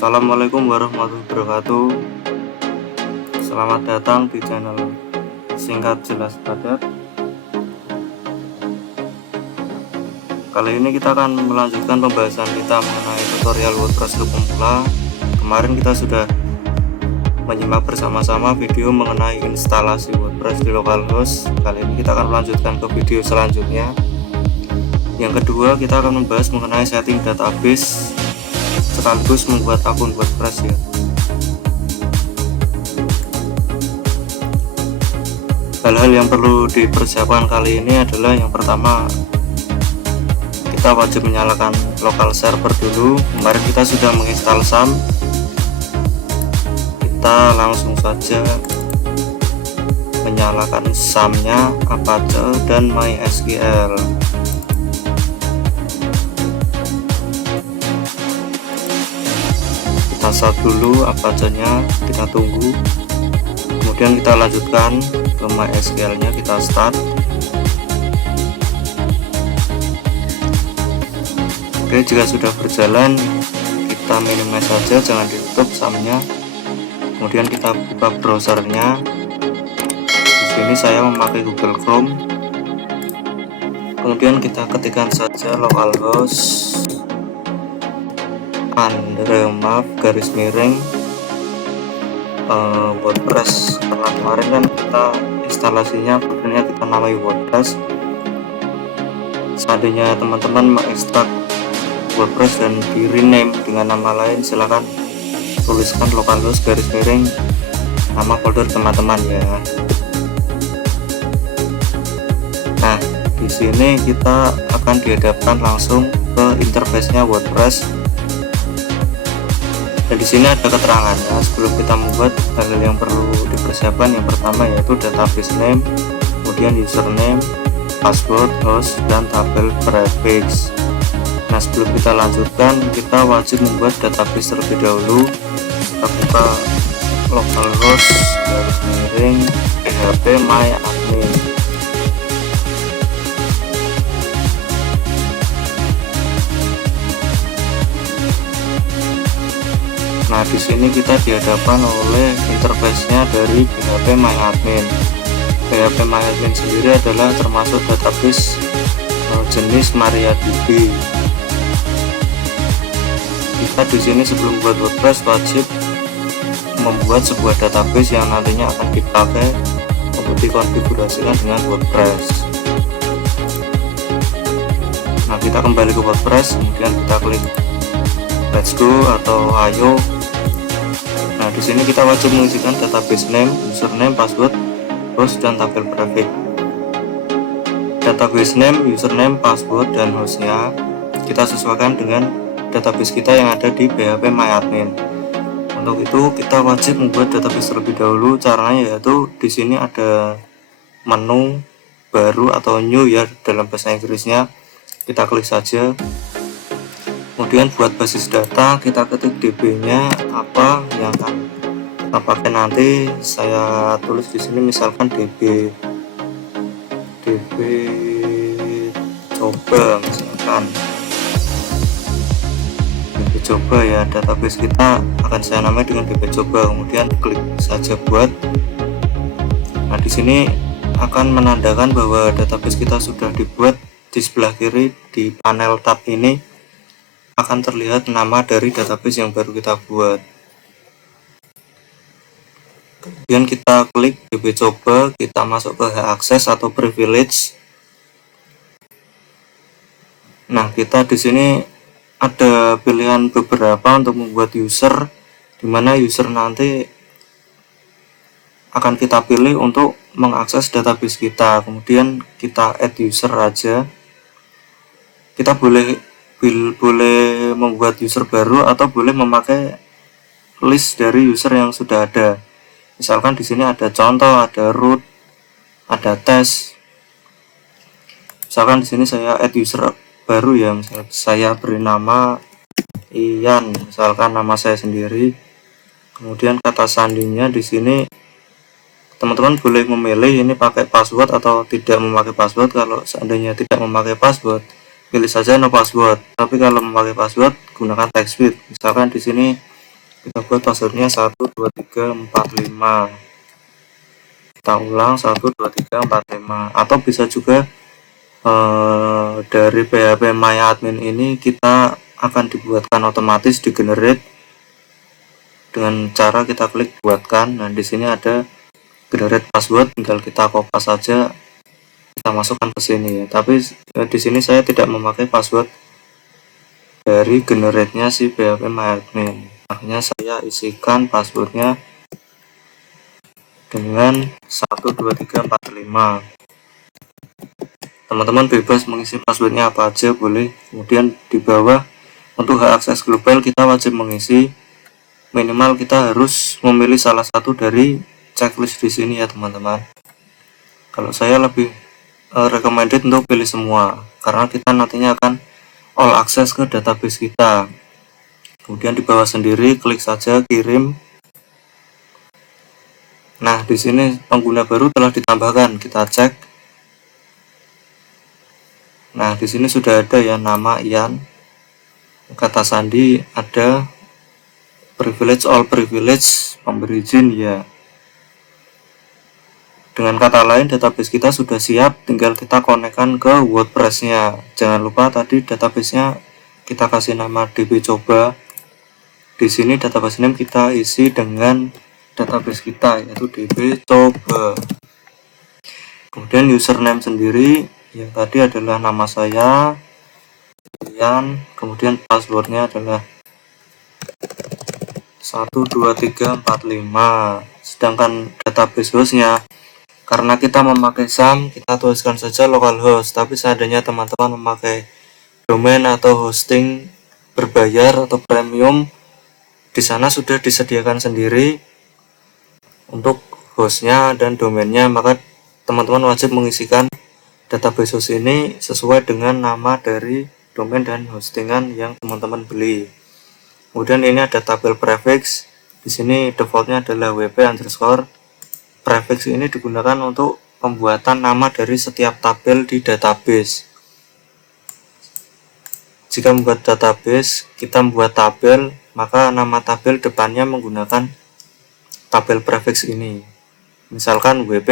Assalamualaikum warahmatullahi wabarakatuh. Selamat datang di channel Singkat Jelas Padat. Kali ini kita akan melanjutkan pembahasan kita mengenai tutorial WordPress untuk pemula. Kemarin kita sudah menyimak bersama-sama video mengenai instalasi WordPress di localhost. Kali ini kita akan melanjutkan ke video selanjutnya. Yang kedua, kita akan membahas mengenai setting database sekaligus membuat akun WordPress ya. Hal-hal yang perlu dipersiapkan kali ini adalah yang pertama, kita wajib menyalakan local server dulu. Kemarin kita sudah menginstal SAM. Kita langsung saja menyalakan SAM-nya, Apache dan MySQL. Kita start dulu Apache-nya, kita tunggu. Kemudian kita lanjutkan ke MySQL-nya, kita start. Oke, jika sudah berjalan, kita minimize saja, jangan ditutup SAM-nya. Kemudian kita buka browsernya. Di sini saya memakai Google Chrome. Kemudian kita ketikkan saja localhost _, WordPress. Karena kemarin kan kita instalasinya sebenarnya kita namai WordPress. Seandainya teman-teman mengekstrak WordPress dan di rename dengan nama lain, silahkan tuliskan localhost _ nama folder teman-teman ya. Nah, di sini kita akan dihadapkan langsung ke interface-nya WordPress. Dan di sini ada keterangannya. Sebelum kita membuat, hal yang perlu dipersiapkan yang pertama yaitu database name, kemudian username, password, host, dan tabel prefix. Nah, sebelum kita lanjutkan, kita wajib membuat database terlebih dahulu. Kita buka localhost _php myadmin. Nah, di sini kita dihadapkan oleh interface-nya dari PHP MyAdmin. PHP MyAdmin sendiri adalah termasuk database jenis MariaDB. Kita di sini sebelum buat WordPress wajib membuat sebuah database yang nantinya akan dipakai untuk dikonfigurasikan dengan WordPress. Nah, kita kembali ke WordPress, kemudian kita klik let's go atau ayo. Nah, di sini kita wajib mengisikan database name, username, password, host, dan tabel prefix. Database name, username, password, dan hostnya kita sesuaikan dengan database kita yang ada di PHP MyAdmin. Untuk itu kita wajib membuat database terlebih dahulu. Caranya yaitu di sini ada menu baru atau new ya dalam bahasa Inggrisnya. Kita klik saja. Kemudian buat basis data kita ketik DB-nya apa yang akan kita pakai nanti. Saya tulis di sini misalkan DB coba, misalkan DB coba ya, database kita akan saya namai dengan DB coba. Kemudian klik saja buat. Nah, di sini akan menandakan bahwa database kita sudah dibuat. Di sebelah kiri di panel tab ini akan terlihat nama dari database yang baru kita buat. Kemudian kita klik DB coba, kita masuk ke hak akses atau privilege. Nah, kita di sini ada pilihan beberapa untuk membuat user, dimana user nanti akan kita pilih untuk mengakses database kita. Kemudian kita add user aja. Kita boleh membuat user baru atau boleh memakai list dari user yang sudah ada. Misalkan di sini ada contoh, ada root, ada test. Misalkan di sini saya add user baru ya, misalnya saya beri nama Ian, misalkan nama saya sendiri. Kemudian kata sandinya di sini teman-teman boleh memilih ini pakai password atau tidak memakai password. Kalau seandainya tidak memakai password, pilih saja no password. Tapi kalau memakai password, gunakan text field. Misalkan di sini Kita buat passwordnya 12345. Kita ulang 12345, atau bisa juga dari PHP MyAdmin ini kita akan dibuatkan otomatis di generate dengan cara kita klik buatkan. Nah, di sini ada generate password, tinggal kita copy saja, kita masukkan ke sini. Tapi di sini saya tidak memakai password dari generate-nya si PHP MyAdmin. Makanya saya isikan passwordnya dengan 12345. Teman-teman bebas mengisi passwordnya apa aja boleh. Kemudian di bawah untuk hak akses global kita wajib mengisi, minimal kita harus memilih salah satu dari checklist di sini ya teman-teman. Kalau saya lebih recommended untuk pilih semua, karena kita nantinya akan all access ke database kita. Kemudian di bawah sendiri klik saja kirim. Nah, di sini pengguna baru telah ditambahkan, kita cek. Nah, di sini sudah ada ya nama Ian, kata sandi ada, privilege all privilege, pemberi izin ya. Dengan kata lain, database kita sudah siap, tinggal kita konekkan ke WordPress-nya. Jangan lupa tadi database-nya kita kasih nama db coba. Di sini database name kita isi dengan database kita, yaitu db coba. Kemudian username sendiri yang tadi adalah nama saya Ian, kemudian passwordnya adalah 12345. Sedangkan database hostnya, karena kita memakai SAM, kita tuliskan saja localhost. Tapi seandainya teman-teman memakai domain atau hosting berbayar atau premium, di sana sudah disediakan sendiri untuk hostnya dan domainnya, maka teman-teman wajib mengisikan database host ini sesuai dengan nama dari domain dan hostingan yang teman-teman beli. Kemudian ini ada tabel prefix. Di sini defaultnya adalah wp_. Prefix ini digunakan untuk pembuatan nama dari setiap tabel di database. Jika membuat database, kita membuat tabel, maka nama tabel depannya menggunakan tabel prefix ini. Misalkan wp_,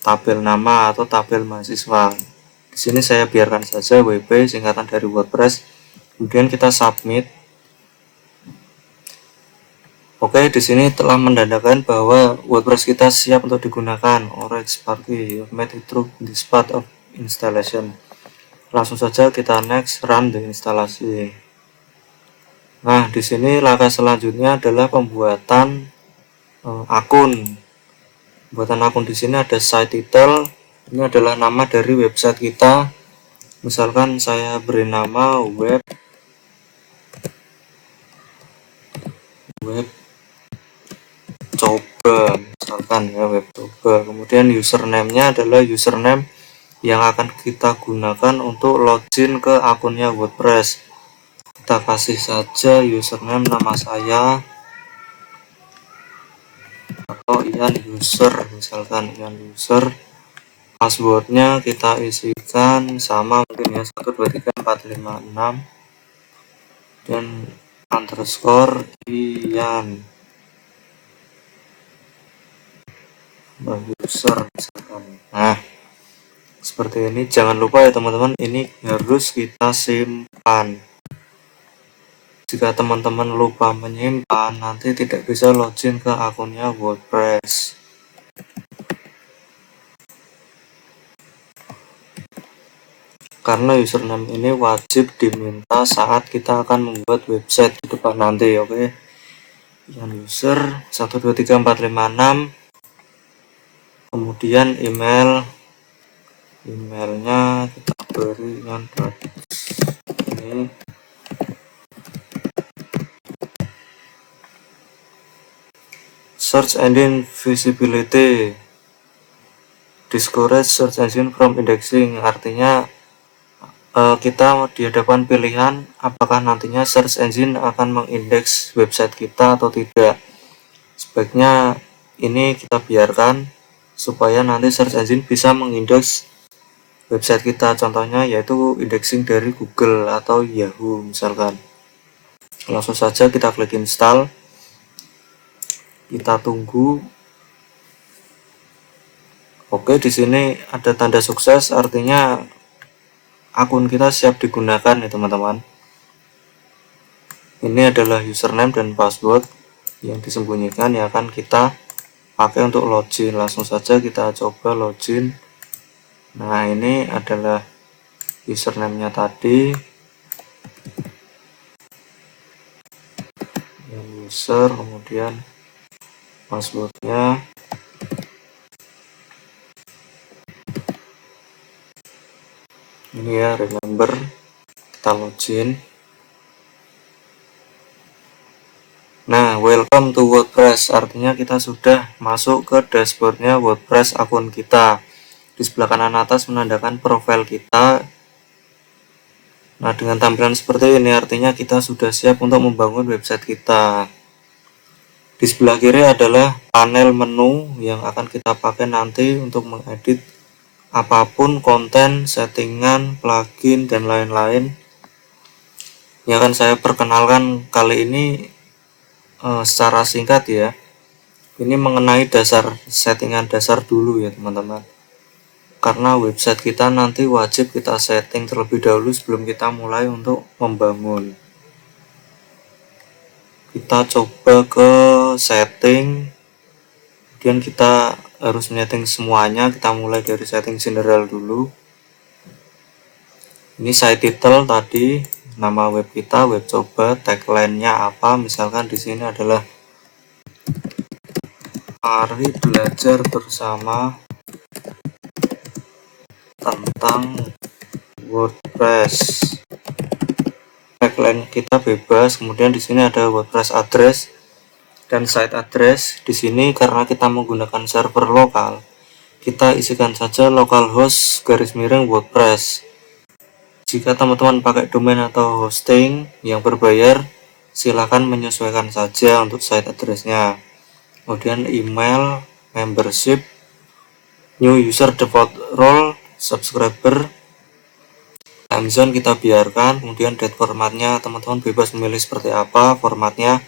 tabel nama atau tabel mahasiswa. Di sini saya biarkan saja WP, singkatan dari WordPress. Kemudian kita submit. Oke, di sini telah menandakan bahwa WordPress kita siap untuk digunakan. Alright, Sparky, you made it through this part of installation. Langsung saja kita next, run the instalasi. Nah, di sini langkah selanjutnya adalah pembuatan akun. Pembuatan akun di sini ada site title. Ini adalah nama dari website kita. Misalkan saya beri nama web coba, misalkan ya web coba. Kemudian username-nya adalah username yang akan kita gunakan untuk login ke akunnya WordPress. Kita kasih saja username nama saya atau Ian user, misalkan Ian user. Passwordnya kita isikan sama mungkin ya 123456 dan underscore Ian user misalkan. Nah, seperti ini. Jangan lupa ya teman-teman, ini harus kita simpan. Jika teman-teman lupa menyimpan, nanti tidak bisa login ke akunnya WordPress. Karena username ini wajib diminta saat kita akan membuat website di depan nanti, oke? Yang user 123456, kemudian emailnya kita beri yang ini. Search engine visibility, discourage search engine from indexing, artinya kita di hadapan pilihan apakah nantinya search engine akan mengindeks website kita atau tidak. Sebaiknya ini kita biarkan supaya nanti search engine bisa mengindeks website kita, contohnya yaitu indexing dari Google atau Yahoo misalkan. Langsung saja kita klik install, kita tunggu. Oke, di sini ada tanda sukses, artinya akun kita siap digunakan ya teman-teman. Ini adalah username dan password yang disembunyikan yang akan kita pakai untuk login. Langsung saja kita coba login. Nah, ini adalah username-nya tadi, yang user, kemudian passwordnya. Ini ya, remember, kita login. Nah, welcome to WordPress, artinya kita sudah masuk ke dashboardnya WordPress akun kita. Di sebelah kanan atas menandakan profil kita. Nah, dengan tampilan seperti ini artinya kita sudah siap untuk membangun website kita. Di sebelah kiri adalah panel menu yang akan kita pakai nanti untuk mengedit apapun, konten, settingan, plugin, dan lain-lain. Yang akan saya perkenalkan kali ini secara singkat ya. Ini mengenai dasar settingan dasar dulu ya teman-teman. Karena website kita nanti wajib kita setting terlebih dahulu sebelum kita mulai untuk membangun. Kita coba ke setting, kemudian kita harus menyeting semuanya. Kita mulai dari setting general dulu. Ini site title tadi, nama web kita, web coba, tagline-nya apa, misalkan di sini adalah mari belajar bersama tentang WordPress. Tagline kita bebas. Kemudian di sini ada WordPress address dan site address. Di sini karena kita menggunakan server lokal, kita isikan saja localhost _WordPress. Jika teman-teman pakai domain atau hosting yang berbayar, silahkan menyesuaikan saja untuk site addressnya. Kemudian email, membership, new user default role, subscriber, time zone kita biarkan. Kemudian date formatnya teman-teman bebas memilih seperti apa, formatnya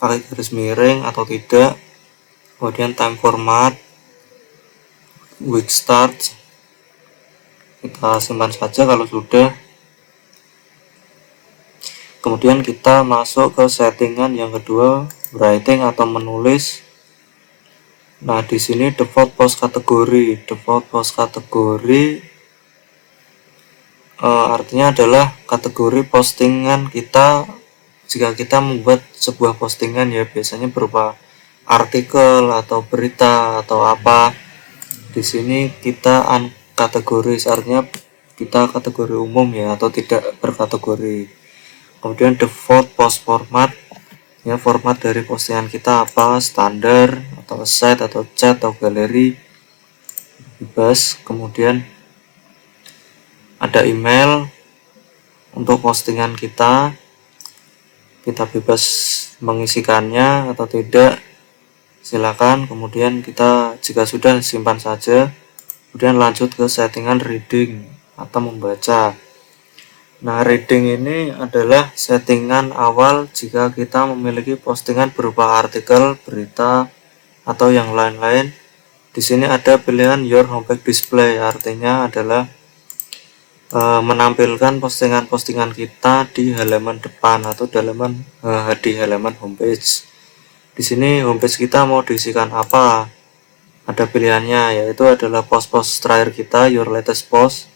pakai garis miring atau tidak. Kemudian time format, week start, kita simpan saja kalau sudah. Kemudian kita masuk ke settingan yang kedua, writing atau menulis. Nah, di sini default post kategori. Default post kategori artinya adalah kategori postingan kita jika kita membuat sebuah postingan ya, biasanya berupa artikel atau berita atau apa. Di sini kita unkategoris, artinya kita kategori umum ya, atau tidak berkategori. Kemudian default post format ya, format dari postingan kita apa, standar atau set atau chat atau galeri, bebas. Kemudian ada email untuk postingan kita bebas mengisikannya atau tidak, silakan. Kemudian kita jika sudah simpan saja, kemudian lanjut ke settingan reading atau membaca. Nah, reading ini adalah settingan awal jika kita memiliki postingan berupa artikel, berita, atau yang lain-lain. Di sini ada pilihan Your Homepage Display, artinya adalah menampilkan postingan-postingan kita di halaman depan atau di halaman homepage. Di sini homepage kita mau diisikan apa? Ada pilihannya, yaitu adalah post-post terakhir kita, Your Latest Post,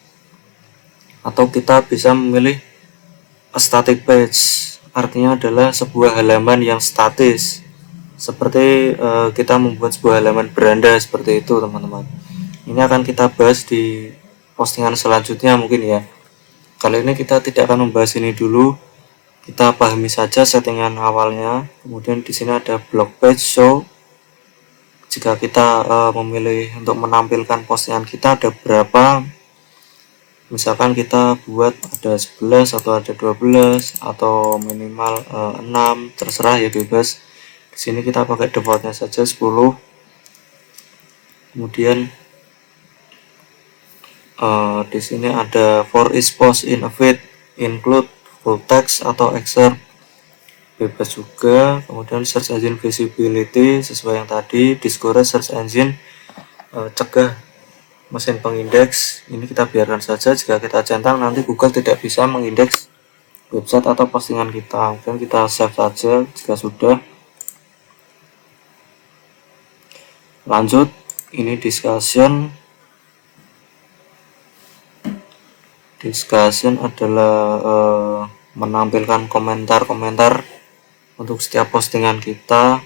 atau kita bisa memilih a static page, artinya adalah sebuah halaman yang statis, seperti kita membuat sebuah halaman beranda seperti itu teman-teman. Ini akan kita bahas di postingan selanjutnya mungkin ya. Kali ini kita tidak akan membahas ini dulu, kita pahami saja settingan awalnya. Kemudian di sini ada blog page show. Jika kita memilih untuk menampilkan postingan kita ada berapa, misalkan kita buat ada 11 atau ada 12 atau minimal 6, terserah ya, bebas. Di sini kita pakai defaultnya saja 10. Kemudian di sini ada for each post in a feed include full text atau excerpt. bebas juga. Kemudian search engine visibility sesuai yang tadi, discourage search engine, cegah mesin pengindeks, ini kita biarkan saja. Jika kita centang nanti Google tidak bisa mengindeks website atau postingan kita. Kemudian kita save saja jika sudah. Lanjut, ini discussion adalah menampilkan komentar-komentar untuk setiap postingan kita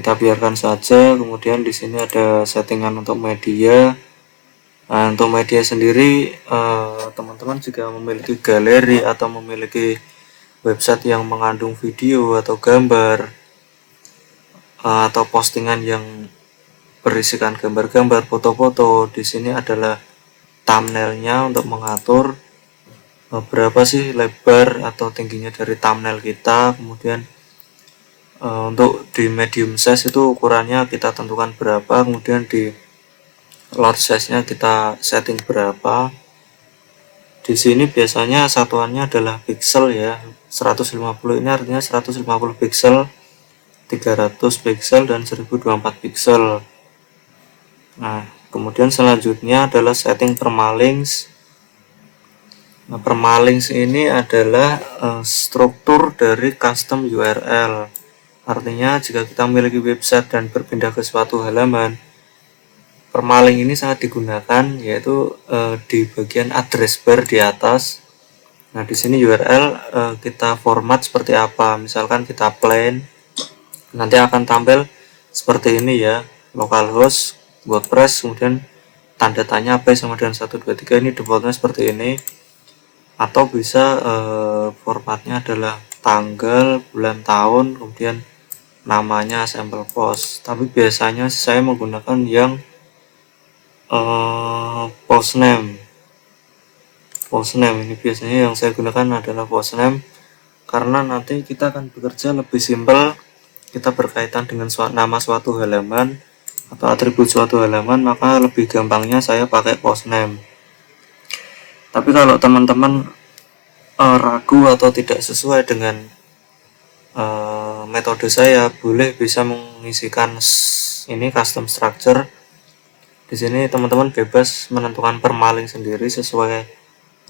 biarkan saja. Kemudian di sini ada settingan untuk media. Nah, untuk media sendiri teman-teman jika memiliki galeri atau memiliki website yang mengandung video atau gambar atau postingan yang berisikan gambar-gambar, foto-foto, di sini adalah thumbnailnya untuk mengatur berapa sih lebar atau tingginya dari thumbnail kita. Kemudian untuk di medium size itu ukurannya kita tentukan berapa, kemudian di large size nya kita setting berapa. Di sini biasanya satuannya adalah pixel ya, 150 ini artinya 150 pixel, 300 pixel, dan 1024 pixel. Nah, kemudian selanjutnya adalah setting permalinks. Nah, permalinks ini adalah struktur dari custom URL. Artinya jika kita memiliki website dan berpindah ke suatu halaman, permalink ini sangat digunakan, yaitu di bagian address bar di atas. Nah, di sini URL kita format seperti apa. Misalkan kita plain, nanti akan tampil seperti ini ya, localhost, WordPress, kemudian tanda tanya P sama dengan 123, ini defaultnya seperti ini. Atau bisa formatnya adalah tanggal, bulan, tahun, kemudian namanya sampel post. Tapi biasanya saya menggunakan yang post name ini biasanya yang saya gunakan adalah post name, karena nanti kita akan bekerja lebih simpel. Kita berkaitan dengan nama suatu halaman atau atribut suatu halaman, maka lebih gampangnya saya pakai post name. Tapi kalau teman-teman ragu atau tidak sesuai dengan metode saya, boleh bisa mengisikan ini custom structure. Di sini teman-teman bebas menentukan permalink sendiri sesuai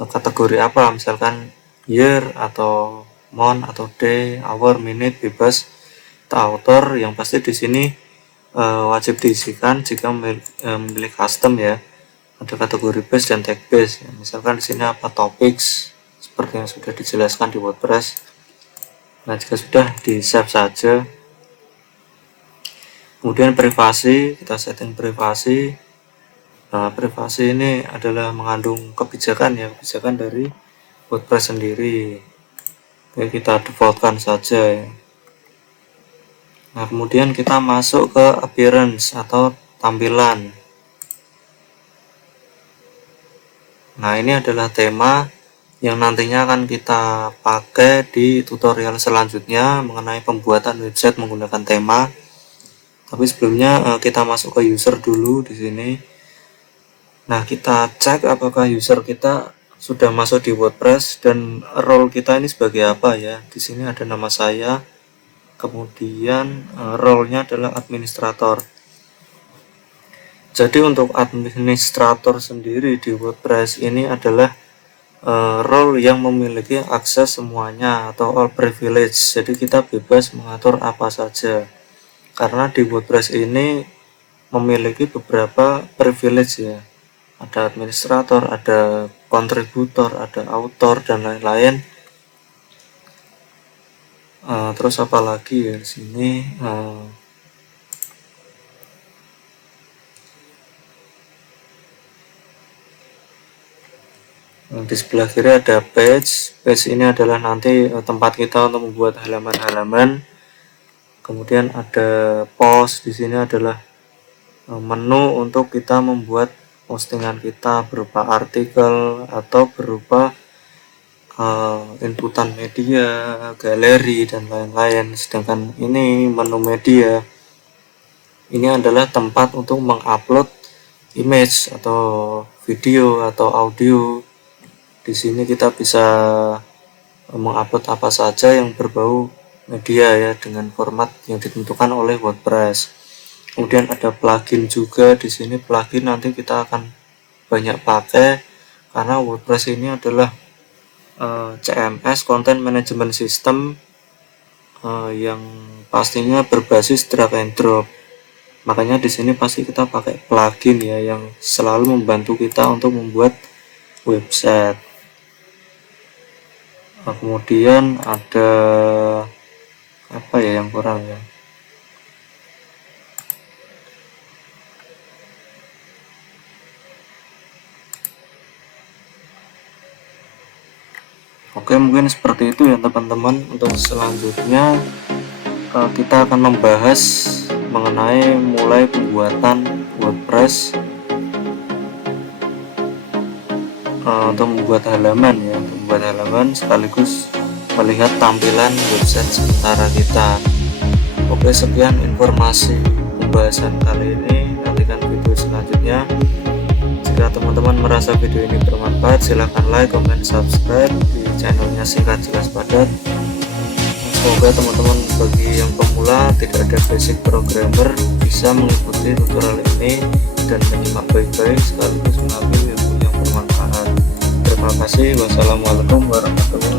kategori apa, misalkan year atau month atau day, hour, minute, bebas, atau author. Yang pasti di sini wajib diisikan jika memilih custom ya. Ada kategori base dan tag base. Misalkan di sini apa, topics, seperti yang sudah dijelaskan di WordPress. Nah, jika sudah, di save saja. Kemudian privasi, kita setting privasi. Nah, privasi ini adalah mengandung kebijakan ya, kebijakan dari WordPress sendiri. Oke, kita defaultkan saja ya. Nah, kemudian kita masuk ke appearance atau tampilan. Nah, ini adalah tema yang nantinya akan kita pakai di tutorial selanjutnya mengenai pembuatan website menggunakan tema. Tapi sebelumnya kita masuk ke user dulu di sini. Nah, kita cek apakah user kita sudah masuk di WordPress dan role kita ini sebagai apa ya. Di sini ada nama saya, kemudian role-nya adalah administrator. Jadi untuk administrator sendiri di WordPress ini adalah role yang memiliki akses semuanya atau all privilege. Jadi kita bebas mengatur apa saja, karena di WordPress ini memiliki beberapa privilege ya. Ada administrator, ada kontributor, ada author, dan lain-lain. Terus apa lagi ya di sini? Di sebelah kiri ada page. Page ini adalah nanti tempat kita untuk membuat halaman-halaman. Kemudian ada post. Di sini adalah menu untuk kita membuat postingan kita berupa artikel atau berupa inputan media, galeri, dan lain-lain. Sedangkan ini menu media. Ini adalah tempat untuk mengupload image atau video atau audio. Di sini kita bisa mengupload apa saja yang berbau media ya dengan format yang ditentukan oleh WordPress. Kemudian ada plugin juga di sini. Plugin nanti kita akan banyak pakai karena WordPress ini adalah CMS Content Management System yang pastinya berbasis drag and drop. Makanya di sini pasti kita pakai plugin ya yang selalu membantu kita untuk membuat website. Kemudian ada apa ya yang kurang ya? Oke, mungkin seperti itu ya teman-teman. Untuk selanjutnya kita akan membahas mengenai mulai pembuatan WordPress untuk membuat halaman ya, membuat halaman sekaligus melihat tampilan website sementara kita. Oke, sekian informasi pembahasan kali ini. Nantikan video selanjutnya. Jika teman-teman merasa video ini bermanfaat, silahkan like, comment, subscribe di channelnya Singkat Jelas Padat. Semoga teman-teman bagi yang pemula tidak ada basic programmer bisa mengikuti tutorial ini dan menyimak baik-baik sekaligus mengambil ilmu yang bermanfaat. Terima kasih. Wassalamualaikum warahmatullahi wabarakatuh.